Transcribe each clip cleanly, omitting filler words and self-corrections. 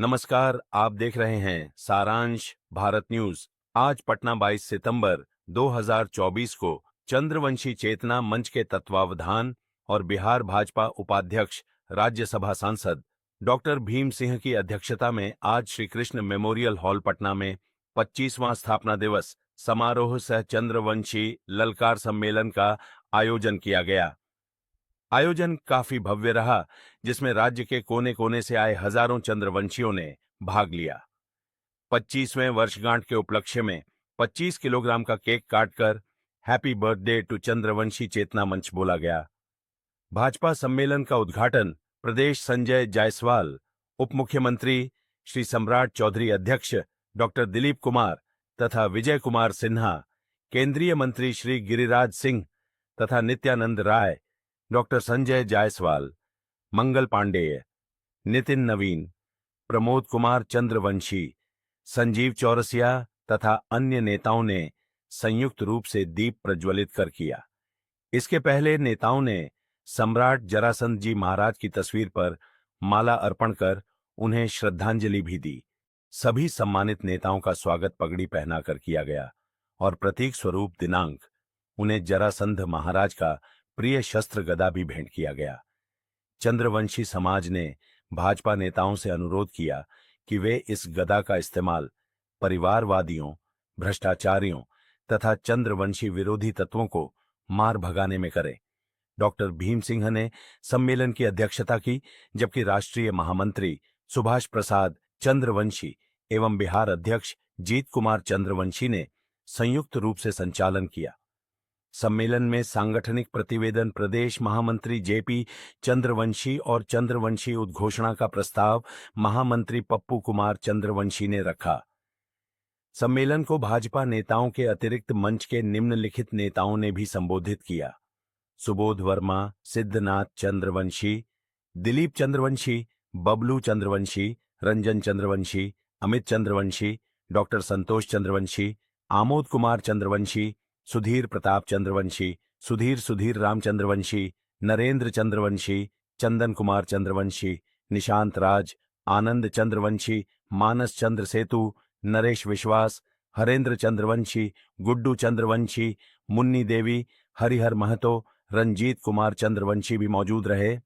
नमस्कार, आप देख रहे हैं सारांश भारत न्यूज। आज पटना 22 सितंबर 2024 को चंद्रवंशी चेतना मंच के तत्वावधान और बिहार भाजपा उपाध्यक्ष राज्यसभा सांसद डॉक्टर भीम सिंह की अध्यक्षता में आज श्री कृष्ण मेमोरियल हॉल पटना में 25वां स्थापना दिवस समारोह सह चंद्रवंशी ललकार सम्मेलन का आयोजन किया गया। आयोजन काफी भव्य रहा, जिसमें राज्य के कोने कोने से आए हजारों चंद्रवंशियों ने भाग लिया। 25वें वर्षगांठ के उपलक्ष्य में 25 किलोग्राम का केक काटकर हैप्पी बर्थडे टू चंद्रवंशी चेतना मंच बोला गया। भाजपा सम्मेलन का उद्घाटन प्रदेश संजय जायसवाल, उप मुख्यमंत्री श्री सम्राट चौधरी, अध्यक्ष डॉक्टर दिलीप कुमार तथा विजय कुमार सिन्हा, केंद्रीय मंत्री श्री गिरिराज सिंह तथा नित्यानंद राय, डॉक्टर संजय जायसवाल, मंगल पांडेय, नितिन नवीन, प्रमोद कुमार चंद्रवंशी, संजीव चौरसिया तथा अन्य नेताओं ने संयुक्त रूप से दीप प्रज्वलित कर किया। इसके पहले नेताओं ने सम्राट जरासंध जी महाराज की तस्वीर पर माला अर्पण कर उन्हें श्रद्धांजलि भी दी। सभी सम्मानित नेताओं का स्वागत पगड़ी पहनाकर किया गया और प्रतीक स्वरूप दिनांक उन्हें जरासंध महाराज का प्रिय शस्त्र गदा भी भेंट किया गया। चंद्रवंशी समाज ने भाजपा नेताओं से अनुरोध किया कि वे इस गदा का इस्तेमाल परिवारवादियों, भ्रष्टाचारियों तथा चंद्रवंशी विरोधी तत्वों को मार भगाने में करें। डॉक्टर भीम सिंह ने सम्मेलन की अध्यक्षता की, जबकि राष्ट्रीय महामंत्री सुभाष प्रसाद चंद्रवंशी एवं बिहार अध्यक्ष जीत कुमार चंद्रवंशी ने संयुक्त रूप से संचालन किया। सम्मेलन में सांगठनिक प्रतिवेदन प्रदेश महामंत्री जेपी चंद्रवंशी और चंद्रवंशी उद्घोषणा का प्रस्ताव महामंत्री पप्पू कुमार चंद्रवंशी ने रखा। सम्मेलन को भाजपा नेताओं के अतिरिक्त मंच के निम्नलिखित नेताओं ने भी संबोधित किया: सुबोध वर्मा, सिद्धनाथ चंद्रवंशी, दिलीप चंद्रवंशी, बबलू चंद्रवंशी, रंजन चंद्रवंशी, अमित चंद्रवंशी, डॉक्टर संतोष चंद्रवंशी, आमोद कुमार चंद्रवंशी, सुधीर प्रताप चंद्रवंशी, सुधीर राम चंद्रवंशी, नरेंद्र चंद्रवंशी, चंदन कुमार चंद्रवंशी, निशांत राज, आनंद चंद्रवंशी, मानस चंद्र सेतु, नरेश विश्वास, हरेंद्र चंद्रवंशी, गुड्डू चंद्रवंशी, मुन्नी देवी, हरिहर महतो, रंजीत कुमार चंद्रवंशी भी मौजूद रहे।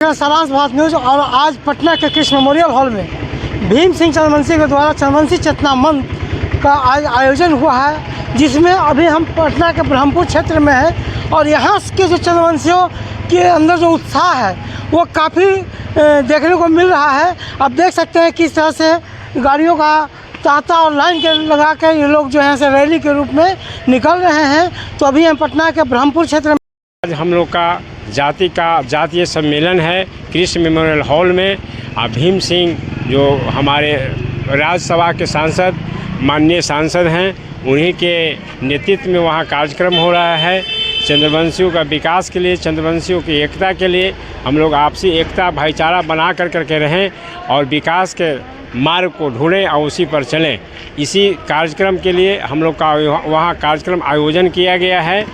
सारांश भारत न्यूज। और आज पटना के कृष्ण मेमोरियल हॉल में भीम सिंह चंद्रवंशी के द्वारा चंद्रवंशी चेतना मंच का आज आयोजन हुआ है, जिसमें अभी हम पटना के ब्रह्मपुर क्षेत्र में हैं और यहाँ के जो चंद्रवंशियों के अंदर जो उत्साह है वो काफ़ी देखने को मिल रहा है। आप देख सकते हैं किस तरह से गाड़ियों का तांता और लाइन के लगा के ये लोग जो है रैली के रूप में निकल रहे हैं। तो अभी हम पटना के ब्रह्मपुर क्षेत्र में आज हम लोग का जातीय सम्मेलन है कृष्ण मेमोरियल हॉल में। भीम सिंह जो हमारे राज्यसभा के सांसद, माननीय सांसद हैं, उन्हीं के नेतृत्व में वहाँ कार्यक्रम हो रहा है। चंद्रवंशियों का विकास के लिए, चंद्रवंशियों की एकता के लिए हम लोग आपसी एकता भाईचारा बना करके रहें और विकास के मार्ग को ढूंढें और उसी पर चलें। इसी कार्यक्रम के लिए हम लोग का वहाँ कार्यक्रम आयोजन किया गया है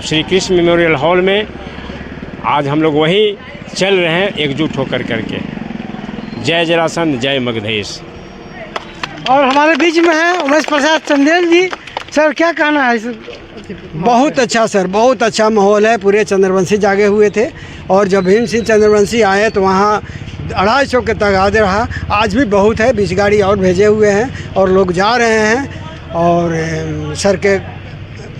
श्री कृष्ण मेमोरियल हॉल में। आज हम लोग वही चल रहे हैं एकजुट होकर करके। जय जरासंध, जय मगधेश। और हमारे बीच में है उमेश प्रसाद चंदेल जी। सर, क्या कहना है इस? बहुत अच्छा सर, बहुत अच्छा माहौल है। पूरे चंद्रवंशी जागे हुए थे और जब भीम सिंह चंद्रवंशी आए तो वहाँ 250 के तगादे रहा। आज भी बहुत है, 20 गाड़ी और भेजे हुए हैं और लोग जा रहे हैं और सर के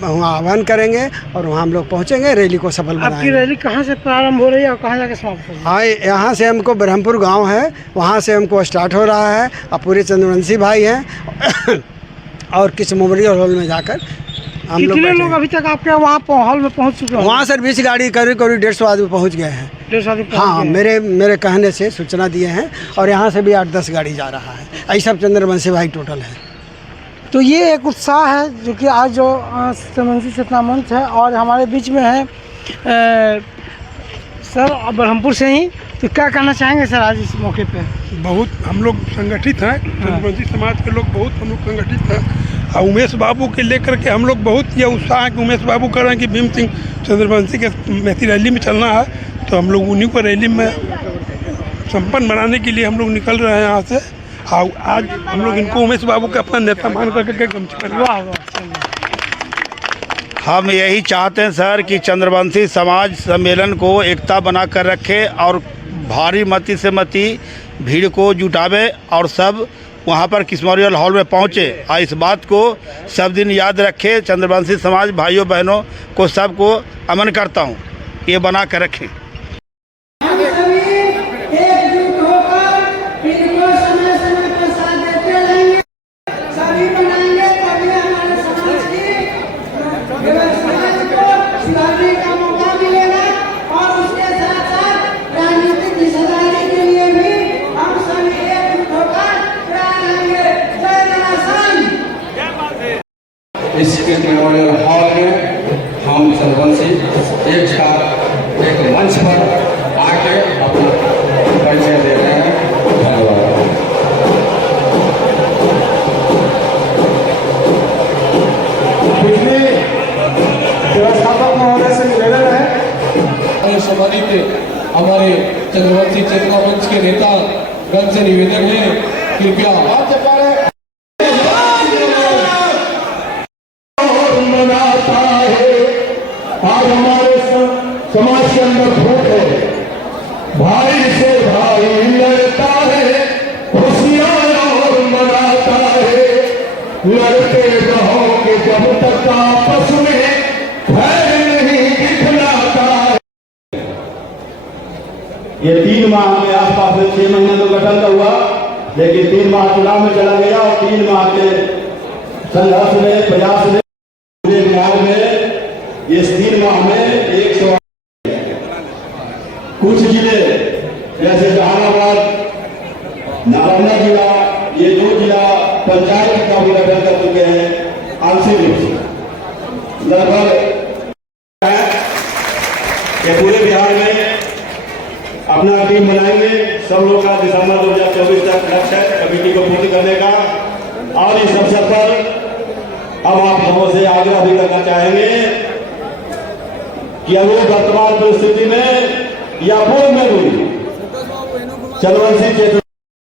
वहाँ आह्वान करेंगे और वहाँ हम लोग पहुँचेंगे, रैली को सफल बनाएंगे। आपकी रैली कहाँ से प्रारंभ हो रही है और कहाँ जाके समाप्त हो रही है? हाँ, यहाँ से हमको ब्रह्मपुर गांव है, वहाँ से हमको स्टार्ट हो रहा है और पूरे चंद्रवंशी भाई हैं और कृष्ण मेमोरियल हॉल में जाकर हम लोग कितने बैठे लोग हैं। अभी तक आपके वहाँ हॉल में पहुँच चुके हैं? वहाँ सर 20 गाड़ी करीब करीब 150 आदमी पहुँच गए हैं। 150 आदमी पहुँच हाँ, गए हैं। मेरे कहने से सूचना दिए हैं, और यहाँ से भी 8-10 गाड़ी जा रहा है। ऐसा सब चंद्रवंशी भाई टोटल है। तो ये एक उत्साह है जो कि आज जो चंद्रवंशी चेतना मंच है, और हमारे बीच में है सर ब्रह्मपुर से ही। तो क्या कहना चाहेंगे सर आज इस मौके पे? बहुत हम लोग संगठित हैं, चंद्रवंशी समाज के लोग बहुत हम लोग संगठित हैं। और उमेश बाबू के लेकर के हम लोग बहुत ये उत्साह है कि उमेश बाबू कह रहे हैं कि भीम सिंह चंद्रवंशी के मेथी रैली में चलना है, तो हम लोग उन्हीं को रैली में संपन्न बनाने के लिए हम लोग निकल रहे हैं यहाँ से। और आज हम लोग इनको उमेश बाबू का अपना नेता मान करके गमछा कर वाह वाह, चलिए। हम यही चाहते हैं सर कि चंद्रवंशी समाज सम्मेलन को एकता बना कर रखे और भारी मती से मती भीड़ को जुटावे, और सब वहाँ पर किस मेमोरियल हॉल में पहुँचे। और इस बात को सब दिन याद रखे। चंद्रवंशी समाज भाइयों बहनों को सबको अमन करता हूँ, ये बना कर रखें। इस मेमोरियल हॉल में हम चंद्रवंशी एक साथ एक मंच पर आके अपना परिचय दे रहे हैं। धन्यवाद। पिछले व्यवस्थापक महोदय से निवेदन है, हमारे सम्मानित हमारे चंद्रवंशी चेतना मंच के नेता गण से निवेदन है, कृपया आज हमारे समाज के अंदर भूख है, भाई से भाई लड़ता है, खुशियाँ और मनाता है, लड़ते रहोगे जब तक आपस में खैर नहीं दिखलाता है। ये 3 माह के आसपास में 6 महीने तो गठन का हुआ, लेकिन 3 माह चुनाव में चला गया, और 3 माह के संघर्ष में प्रयास में पूरे बिहार में इस 3 माह में 100 कुछ जिले जैसे जहानाबाद, नालंदा जिला, ये 2 जिला पंचायत का भी गठन कर चुके हैं आंशिक रूप से। लगभग ये पूरे बिहार में अपना टीम बनाएंगे। सब लोग का दिसंबर 2024 तक लक्ष्य है कमेटी को पूर्ण करने का। और इस अवसर पर अब आप लोगों से आग्रह भी करना चाहेंगे कि अभी वर्तमान परिस्थिति में या पूर्व में भी चंद्रवंशी चेतना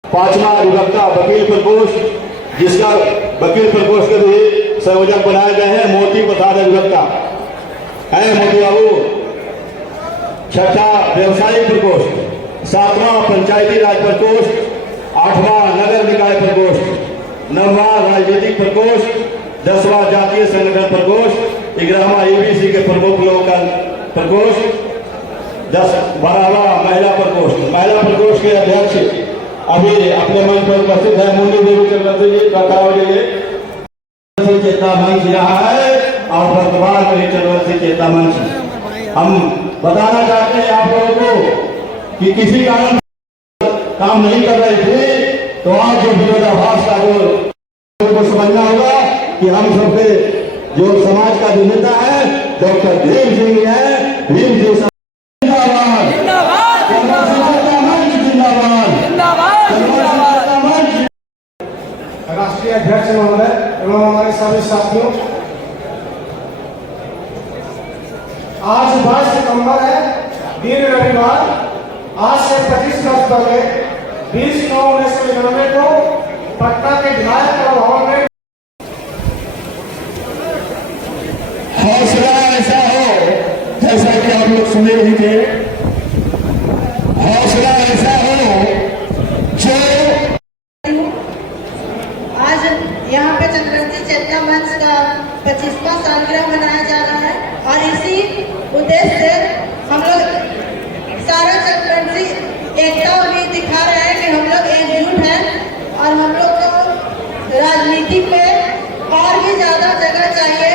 5वां अधिवक्ता वकील प्रकोष्ठ, जिसका वकील प्रकोष्ठ के भी संयोजक बनाए गए हैं मोती प्रसाद अधिवक्ता है मोती बाबू। 6वां व्यवसायिक प्रकोष्ठ, 7वां पंचायती राज प्रकोष्ठ, 8वां नगर निकाय प्रकोष्ठ, 9वां राजनीतिक प्रकोष्ठ, 10वां जातीय संगठन प्रकोष्ठ, 11वां ईबीसी के प्रमुख लोगों का प्रकोष्ठ, 12वां महिला प्रकोष्ठ। महिला प्रकोष्ठ के अध्यक्ष अभी अपने मंच पर उपस्थित है मुंडी देवी चंद्रवंशी जी का चेतना मंच रहा है, और वर्तमान में चंद्रवंशी चेतना मंच। हम बताना चाहते हैं आप लोगों को कि किसी कारण काम नहीं कर रहे थे, तो आज जो विरोधाभास का जो समझना होगा कि हम सबके जो समाज का जो नेता है डॉक्टर भीम सिंह है। भीम सिंह जिंदाबाद, जिंदाबाद। राष्ट्रीय अध्यक्ष महोदय एवं हमारे सभी साथियों, आज 22 सितंबर है, दिन रविवार। आज से 25 वर्ष पहले 20/9/1999 को पटना के विधायक भवन में हौसला ऐसा हो, जैसा कि आप लोग सुने ही थे, हौसला ऐसा हो जो आज यहाँ पे चंद्रवंशी चेतना मंच का 25वां सालगिरह मनाया जा रहा है, और इसी उद्देश्य से हम लोग सारा चंद्रवंशी एकता भी दिखा रहे हैं कि हम लोग एकजुट हैं, और हम लोग को राजनीति में और भी ज्यादा जगह चाहिए।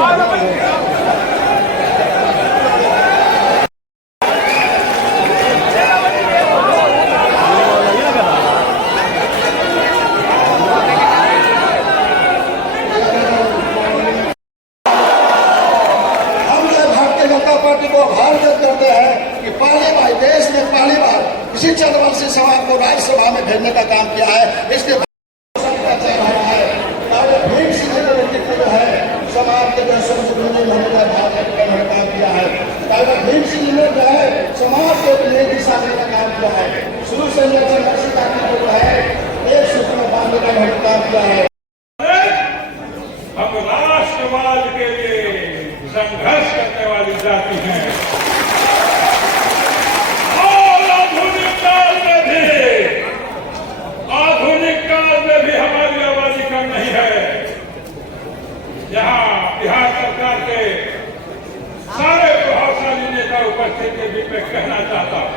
हम लोग भारतीय जनता पार्टी को आभार व्यक्त करते हैं कि पहली बार देश में पहली बार किसी चंद्रवंशी समाज को राज्यसभा में भेजने का काम किया है। इसके भीम सिंह के नेतृत्व जो है समाज के होने का काम किया है। भीम सिंह ने जो है समाज को नई दिशा देने का काम किया है। शुरू से जो है एक सूत्र में बांधने का काम किया है। हम राष्ट्रवाद के लिए संघर्ष करने वाली जाति हैं और आधुनिक काल में भी हमारी आबादी कम नहीं है। यहाँ बिहार सरकार के सारे प्रभावशाली नेता उपस्थित के बीच में कहना चाहता हूँ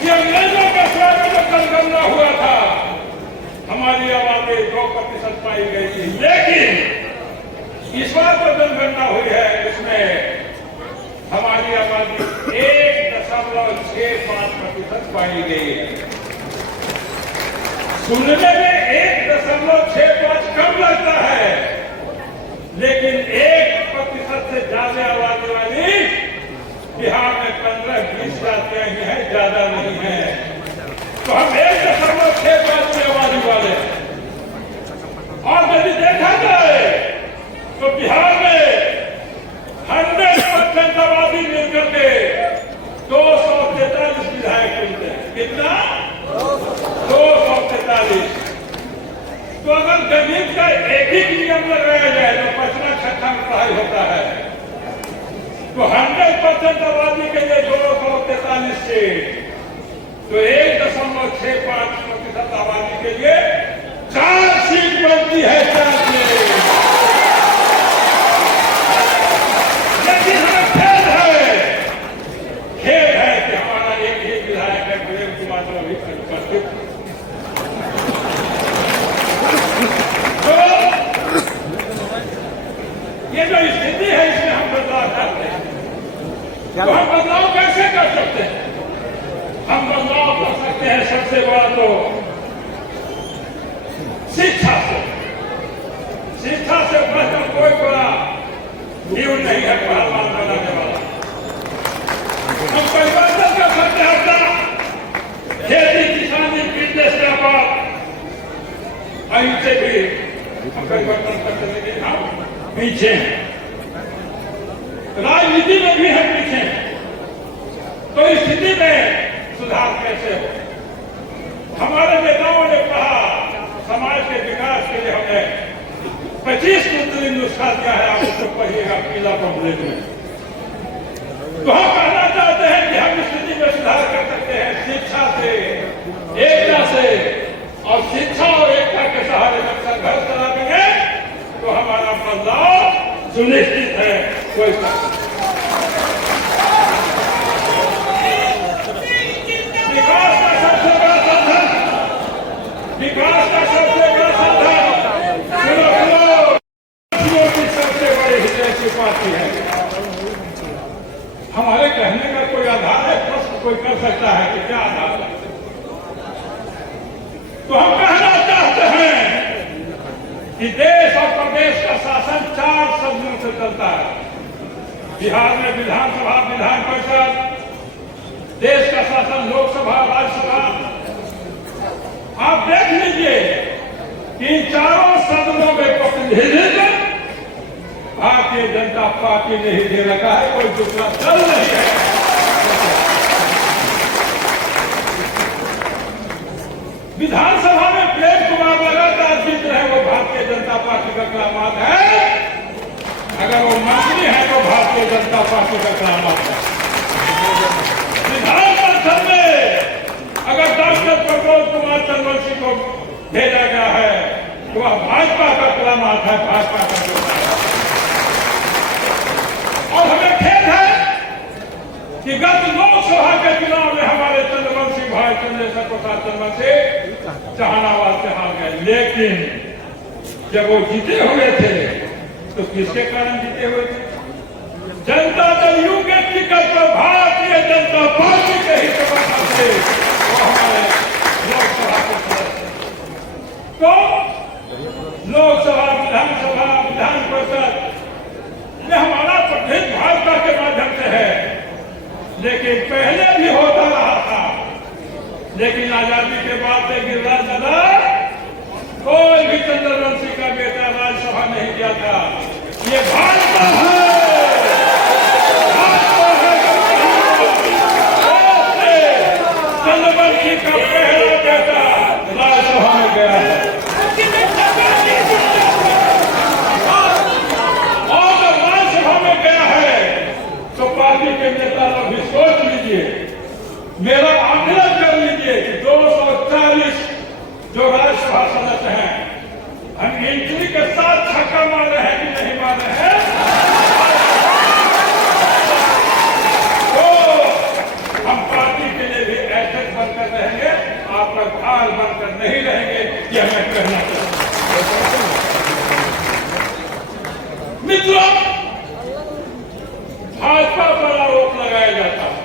कि अंग्रेजों का स्वागत जो जनगणना हुआ था हमारी आबादी 2% पाई गई थी, लेकिन इस बार जो जनगणना हुई है इसमें हमारी आबादी 1.65% पाई गई है। सुनने में 1.65 कम लगता है, लेकिन 1% से ज्यादा आबादी वाली बिहार में 15-20 जातियां ही हैं, ज्यादा नहीं है। तो हम 1.65 की आबादी वाले और यदि देखा जाए तो बिहार में 100% आबादी मिलकर के 243 विधायक मिलते हैं। कितना? 243। तो अगर गणित का एक ही नियम लगाया जाए तो 5वां-6वां में पढ़ाई होता है, तो 100% आबादी के लिए 243 सीट, तो 1.65% आबादी के लिए 4 सीट बनती है। 4 सीट। लेकिन हमें खेद है कि हमारा एक ही विधायक है प्रेम कुमार रवि उपस्थित। तो ये जो स्थिति है इसमें हम बदलाव करते हैं। तो हम बदलाव कैसे कर सकते हैं? हम बदलाव कर सकते हैं सबसे बड़ा तो शिक्षा से बढ़कर कोई बड़ा न्यूज नहीं है पहलवान बनाने वाला। हम परिवर्तन कर सकते हैं अपना खेती किसानी बिजनेस व्यापार, इनसे भी हम परिवर्तन कर सकते, लेकिन हम पीछे हैं। राजनीति में भी हम पीछे हैं। तो इस स्थिति में सुधार कैसे हो? हमारे नेताओं ने कहा समाज के विकास के लिए हमने 25 सूत्री नुस्खा दिया है, आप उसको पढ़िएगा पीला पम्पलेट में। तो हम कहना चाहते हैं कि हम स्थिति में सुधार कर सकते हैं शिक्षा से, एकता से, और शिक्षा और एकता के सहारे जब संघर्ष चलाएंगे तो हमारा बदलाव सुनिश्चित है। कोई विकास का सबसे बड़ा साधन सबसे बड़ी हितैषी पार्टी है। हमारे कहने का कोई आधार है? प्रश्न कोई कर सकता है कि क्या आधार है? तो हम कहना चाहते हैं कि देश और प्रदेश का शासन 4 सदनों से चलता है। बिहार में विधानसभा, विधान परिषद, देश का शासन लोकसभा, राज्यसभा। आप देख लीजिए कि इन चारों सदनों में प्रतिनिधित्व भारतीय जनता पार्टी ने ही दे रखा है, कोई दूसरा दल नहीं है। विधानसभा में प्रेम कुमार लगातार जीत रहे, वो भारतीय जनता पार्टी का करामात है। अगर वो मंत्री है तो भारतीय जनता पार्टी का करामात है। विधान परिषद में अगर डॉक्टर प्रमोद कुमार चंद्रवंशी को भेजा गया है तो वह भाजपा का करामात है, भाजपा का योगदान है। और हमें खेद है कि गत लोकसभा के चुनाव में हमारे चंद्रवंशी भाई चंद्रशेखर प्रसाद चंद्रवंशी जहानाबाद से हार गए, लेकिन जब वो जीते हुए थे तो किसके कारण जीते हुए थे? जनता दल यू के टिकट पर भारतीय जनता पार्टी के ही समर्थन से वो हमारे लोकसभा के सदस्य। तो लोकसभा, विधानसभा, विधान परिषद ये हमारा प्रदेश भाजपा के माध्यम से है, लेकिन पहले भी होता रहा था। लेकिन आजादी के बाद से गिरिराज दादा कोई भी चंद्रवंशी का बेटा राज्यसभा नहीं किया था। ये भाजपा है, चंद्रवंशी का पहला बेटा राज्यसभा में गया है। और जब राज्यसभा में गया है तो पार्टी के नेता लोग भी सोच लीजिए, मेरा आकलन कर लीजिए कि 240 जो राज्यसभा सदस्य हैं, हम एंट्री के साथ छक्का मार रहे हैं कि नहीं मार रहे हैं? तो हम पार्टी के लिए भी एसेट बनकर रहेंगे, आपका भार बनकर नहीं रहेंगे, यह मैं कहना चाहता हूं। मित्रों, भाजपा पर आरोप लगाया जाता है,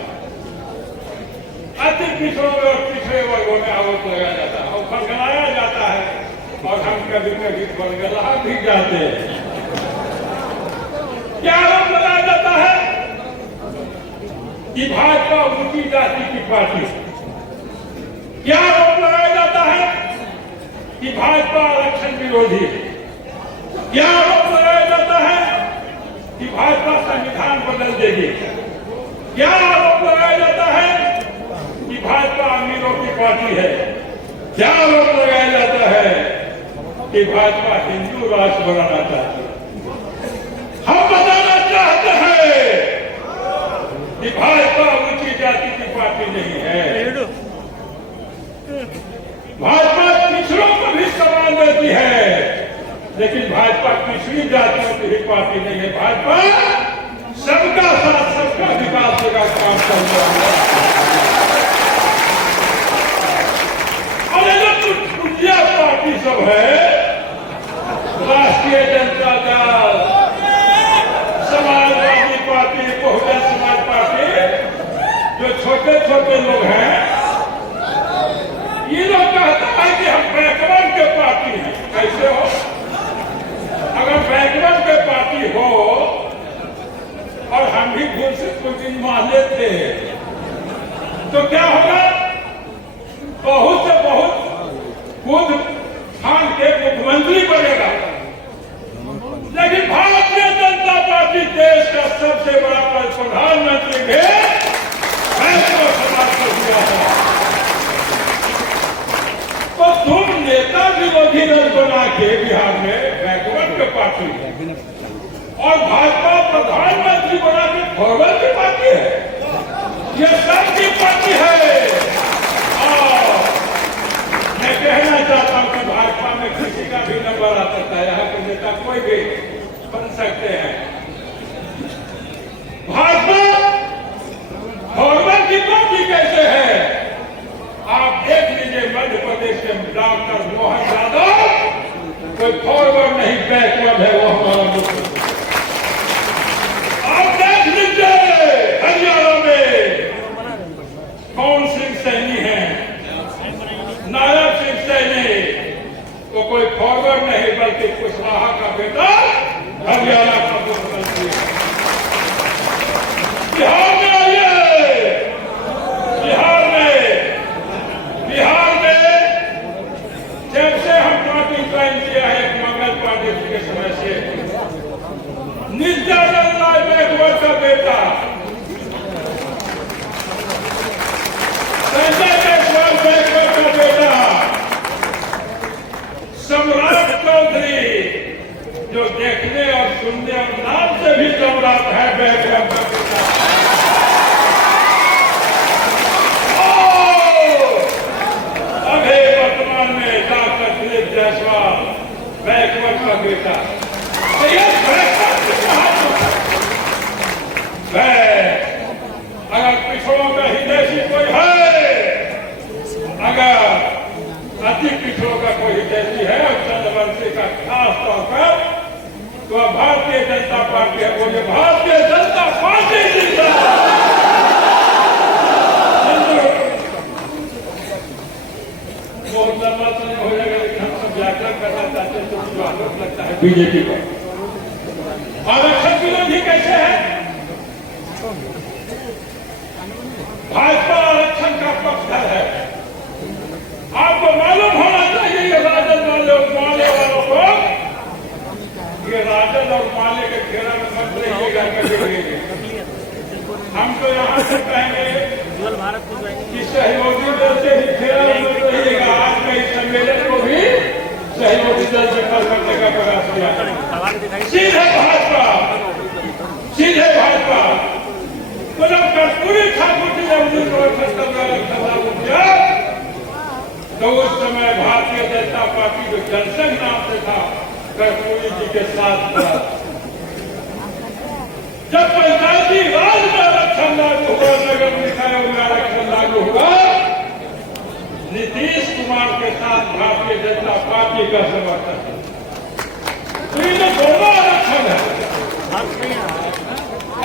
अति पिछड़ों में और पिछड़े वर्गों में आरोप लगाया जाता है और फरगलाया जाता है, और हम कभी कभी फरगला भी जाते हैं। क्या आरोप लगाया जाता है कि भाजपा ऊंची जाति की पार्टी है? क्या आरोप लगाया जाता है कि भाजपा आरक्षण विरोधी है? क्या आरोप लगाया जाता है कि भाजपा संविधान बदल देगी? क्या आरोप लगाया जाता है कि भाजपा अमीरों की पार्टी है? क्या आरोप लगाया जाता है कि भाजपा हिंदू राष्ट्र बनाना चाहती है? हम बताना चाहते हैं कि भाजपा ऊंची जाति की पार्टी नहीं है। भाजपा पिछड़ों को भी सम्मान देती है, लेकिन भाजपा पिछड़ी जातियों की भी पार्टी नहीं है। भाजपा सबका साथ सबका विकास का काम कर रहा है। और ये जो कुटिया पार्टी सब है, राष्ट्रीय जनता दल, समाजवादी पार्टी, बहुजन समाज पार्टी, जो छोटे छोटे लोग हैं, ये लोग कहता है कि हम बैकवर्ड के पार्टी हैं। कैसे हो? अगर बैकवर्ड के पार्टी हो और हम भी भूल से कुछ दिन मान लेते तो क्या होगा? बहुत से बहुत खुद खान के मुख्यमंत्री बनेगा। लेकिन भारतीय जनता पार्टी देश का सबसे बड़ा प्रधानमंत्री भी बैकवर्ड समाज को दिया है। तो तुम नेता विरोधी दल बना के बिहार में बैकवर्ड के पार्टी और भाजपा प्रधानमंत्री बना के फॉरवर्ड की पार्टी है। ये सबकी पार्टी है। और मैं कहना चाहता हूं कि भाजपा में किसी का भी नंबर आ सकता है, यहाँ के नेता कोई भी बन सकते हैं। भाजपा फॉरवर्ड की पार्टी कैसे है? आप देख लीजिए, मध्य प्रदेश के डॉक्टर मोहन यादव कोई फॉरवर्ड नहीं बैकवर्ड है, वो हमारा मुख्यमंत्री। आप देख लीजिए हरियाणा में कौन सिंह सैनी है, नायब सिंह सैनी, तो कोई फॉरवर्ड नहीं बल्कि कुशवाहा का बेटा हरियाणा का मुख्यमंत्री। बिहार में आइए, बिहार में जब से हम पार्टी ज्वाइन किया है, मंगल पांडे जी के समय से, नित्यानंद राय बैकवर्ड का बेटा, संजय जायसवाल बैकवर्ड का बेटा, सम्राट चौधरी जो देखने और सुनने और नाम से भी सम्राट है, बैकवर्ड का बेटा। अभी वर्तमान में डॉक्टर दिलीप जायसवाल बैकवर्ड का बेटा। तो ये अगर पिछड़ों का हितैषी कोई है, अगर अति पिछड़ों का कोई हितैषी है और चंद्रवंशी का खास तौर पर, तो अब भारतीय जनता पार्टी है, बोले भारतीय जनता पार्टी जिंदाबाद। बहुत लंबा समय हो जाएगा, लेकिन हम सब व्याख्यान करना चाहते हैं तो मुझे आरोप लगता है बीजेपी को। आरक्षण विरोधी कैसे है? भाजपा आरक्षण का पक्षधर है। आपको मालूम होना चाहिए ये राजद माले वालों को, ये राजद और माले के घेरा में मत रहिएगा कभी। हम तो यहाँ से कहेंगे कि सहयोगी दल से ही घेरा में मत रहिएगा। आज का इस सम्मेलन को भी सहयोगी दल से कल करने का प्रयास किया। सीधे भाजपा, सीधे भाजपा। तो जब कर्पूरी ठाकुर जी ने 1978 में आरक्षण लागू किया तो उस समय भारतीय जनता पार्टी जो जनसंघ नाम से था कर्पूरी जी के साथ था। जब पंचायती राज में आरक्षण लागू हुआ, नगर निकायों में आरक्षण लागू हुआ, नीतीश कुमार के साथ भारतीय जनता पार्टी का समर्थन। तो ये दोनों आरक्षण है।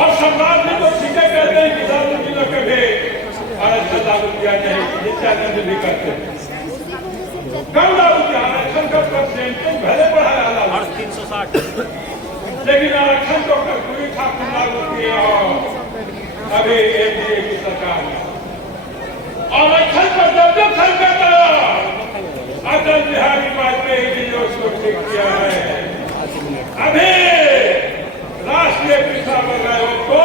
और सम्राट जी को ठीक है कहते हैं कि लालू जी ने कभी आरक्षण लागू किया नहीं, नित्यानंद भी करते हैं। कम लागू किया आरक्षण का परसेंटेज भले बढ़ाया लालू 360, लेकिन आरक्षण तो कर्पूरी ठाकुर लागू किए और अभी एनडीए की सरकार है। आरक्षण पर जब संकट आया अटल बिहारी वाजपेयी जी ने उसको ठीक किया है। अभी राष्ट्रीय पिछड़ा वर्ग आयोग को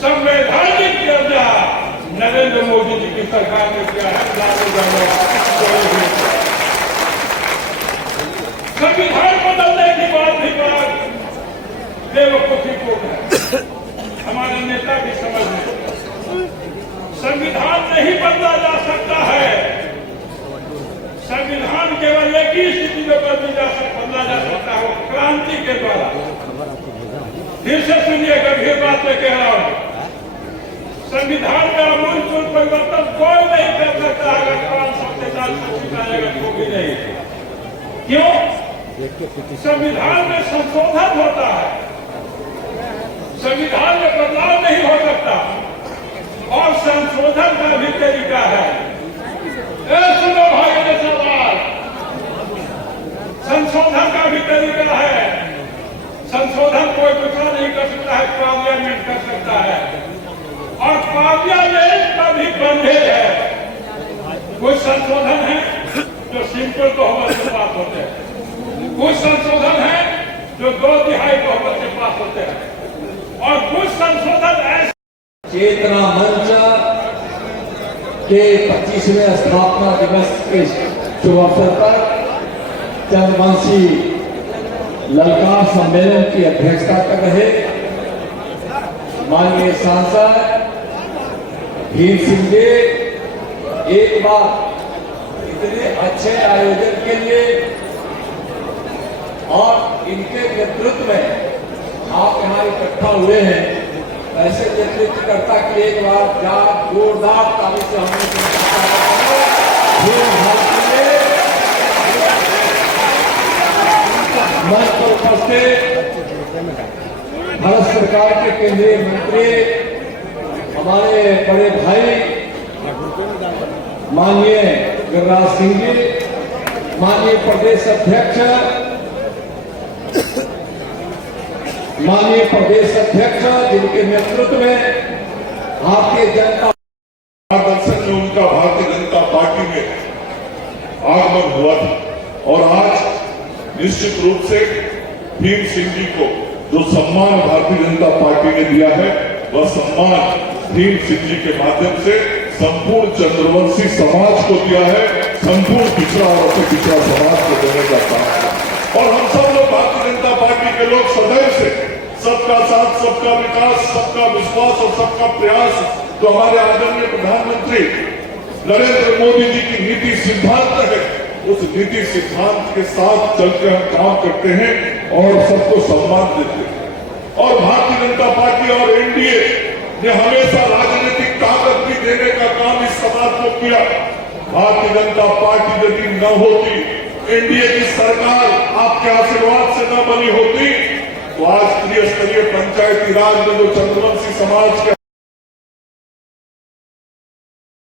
संवैधानिक दर्जा नरेंद्र मोदी जी की सरकार ने किया है। संविधान बदलने की बात भी बड़ा बेवकूफी को है, हमारे नेता भी समझ लें। संविधान नहीं बदला जा सकता है। संविधान केवल एक ही स्थिति में बदला जा सकता है, वो क्रांति के द्वारा। फिर से सुनिए, गंभीर बात में कह रहा हूं। संविधान का आमूल परिवर्तन कोई नहीं कर सकता अगर 500 से 400 सीट आएगा तो भी नहीं। क्यों? संविधान में संशोधन होता है, संविधान में बदलाव नहीं हो सकता। और संशोधन का भी तरीका है। सुनो भाई ने सवाल, संशोधन का भी तरीका है। संशोधन कोई दूसरा नहीं कर सकता है, पार्लियामेंट कर सकता है। और पार्लियामेंट का भी बंधे है। कुछ संशोधन है जो सिंपल बहुमत से पास होते हैं, कुछ संशोधन है जो 2/3 बहुमत से पास होते हैं, और कुछ संशोधन ऐसे। चेतना मंच के 25वें स्थापना दिवस के शुभ अवसर पर चंद्रवंशी ललकार सम्मेलन की अध्यक्षता कर रहे माननीय सांसद भीम सिंह जी, एक बार इतने अच्छे आयोजन के लिए और इनके नेतृत्व में आप यहाँ इकट्ठा हुए हैं, ऐसे नेतृत्वकर्ता की एक बार जोरदार ताली से हमने मंच पर उपस्थित भारत सरकार के केंद्रीय मंत्री, हमारे बड़े भाई माननीय गिरिराज सिंह जी, माननीय प्रदेश अध्यक्ष जिनके नेतृत्व में भारतीय जनता दर्शन में उनका भारतीय जनता पार्टी में आगमन हुआ था। और आज निश्चित रूप से भीम सिंह जी को जो सम्मान भारतीय जनता पार्टी ने दिया है, वह सम्मान भीम सिंह जी के माध्यम से संपूर्ण चंद्रवंशी समाज को दिया है, संपूर्ण पिछड़ा और अति पिछड़ा समाज को देने का काम है। और हम सब लोग भारतीय जनता पार्टी के लोग सदैव से सबका साथ, सबका विकास, सबका विश्वास और सबका प्रयास जो हमारे आदरणीय प्रधानमंत्री नरेंद्र मोदी जी की नीति सिद्धांत है, उस नीति सिद्धांत के साथ चलकर हम काम करते हैं और सबको सम्मान देते हैं। और भारतीय जनता पार्टी और एनडीए ने हमेशा राजनीतिक ताकत भी देने का काम इस समाज को किया। भारतीय जनता पार्टी यदि न होती एनडीए की सरकार आपके आशीर्वाद से न बनी होती तो आज त्रिस्तरीय पंचायती राज में जो चंद्रवंशी समाज के